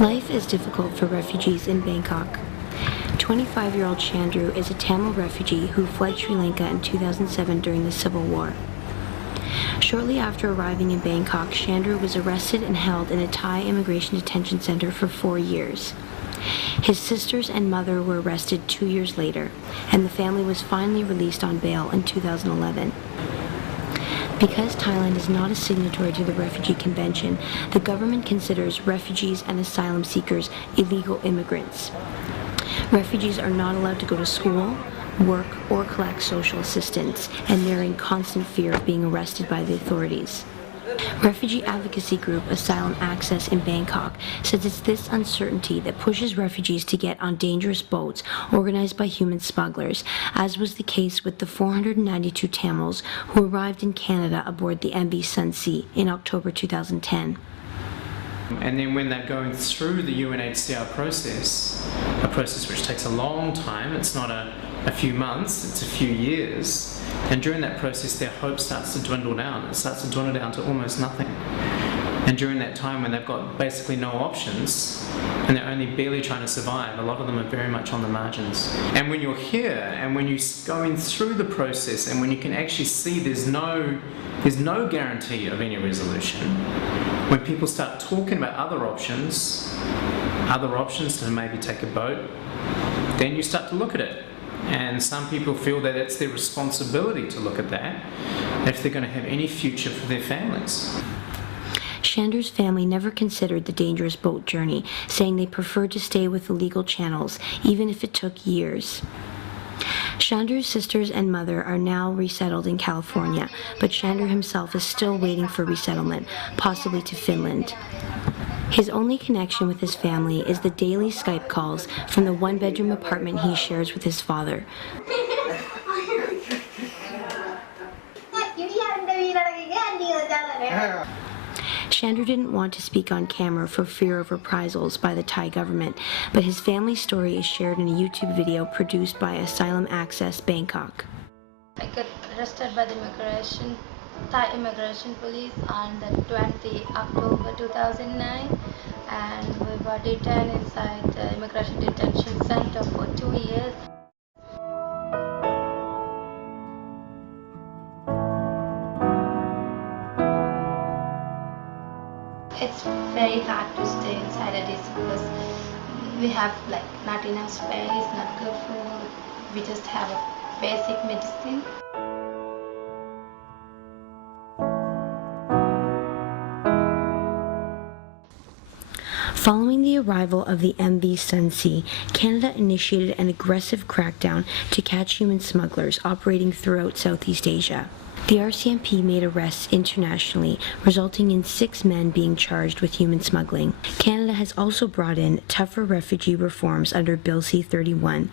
Life is difficult for refugees in Bangkok. 25-year-old Chandru is a Tamil refugee who fled Sri Lanka in 2007 during the Civil War. Shortly after arriving in Bangkok, Chandru was arrested and held in a Thai immigration detention center for 4 years. His sisters and mother were arrested 2 years later, and the family was finally released on bail in 2011. Because Thailand is not a signatory to the Refugee Convention, the government considers refugees and asylum seekers illegal immigrants. Refugees are not allowed to go to school, work, or collect social assistance, and they're in constant fear of being arrested by the authorities. Refugee advocacy group Asylum Access in Bangkok says it's this uncertainty that pushes refugees to get on dangerous boats organized by human smugglers, as was the case with the 492 Tamils who arrived in Canada aboard the MV Sunsea in October 2010. And then when they're going through the UNHCR process, a process which takes a long time, it's not a few months, it's a few years, and during that process their hope starts to dwindle down. It starts to dwindle down to almost nothing. And during that time when they've got basically no options and they're only barely trying to survive, a lot of them are very much on the margins. And when you're here and when you're going through the process and when you can actually see there's no guarantee of any resolution, when people start talking about other options to maybe take a boat, then you start to look at it. And some people feel that it's their responsibility to look at that if they're going to have any future for their families. Chandru's family never considered the dangerous boat journey, saying they preferred to stay with the legal channels, even if it took years. Chandru's sisters and mother are now resettled in California, but Chandru himself is still waiting for resettlement, possibly to Finland. His only connection with his family is the daily Skype calls from the one-bedroom apartment he shares with his father. Chandru didn't want to speak on camera for fear of reprisals by the Thai government, but his family story is shared in a YouTube video produced by Asylum Access Bangkok. I got arrested by the Thai immigration police on the 20th October 2009, and we were detained inside the immigration detention center for 2 years. It's very hard to stay inside a DC because we have not enough space, not good food. We just have a basic medicine. Following the arrival of the MV Sunsea, Canada initiated an aggressive crackdown to catch human smugglers operating throughout Southeast Asia. The RCMP made arrests internationally, resulting in 6 men being charged with human smuggling. Canada has also brought in tougher refugee reforms under Bill C-31,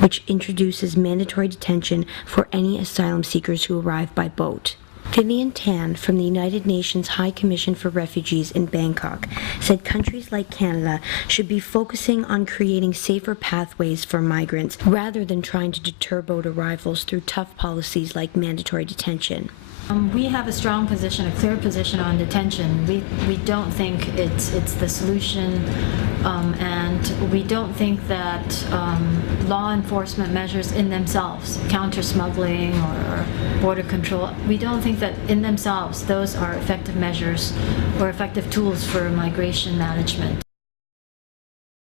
which introduces mandatory detention for any asylum seekers who arrive by boat. Vivian Tan from the United Nations High Commission for Refugees in Bangkok said countries like Canada should be focusing on creating safer pathways for migrants rather than trying to deter boat arrivals through tough policies like mandatory detention. We have a strong position, a clear position on detention. We don't think it's the solution, and we don't think that law enforcement measures in themselves, counter-smuggling or border control, we don't think that in themselves those are effective measures or effective tools for migration management.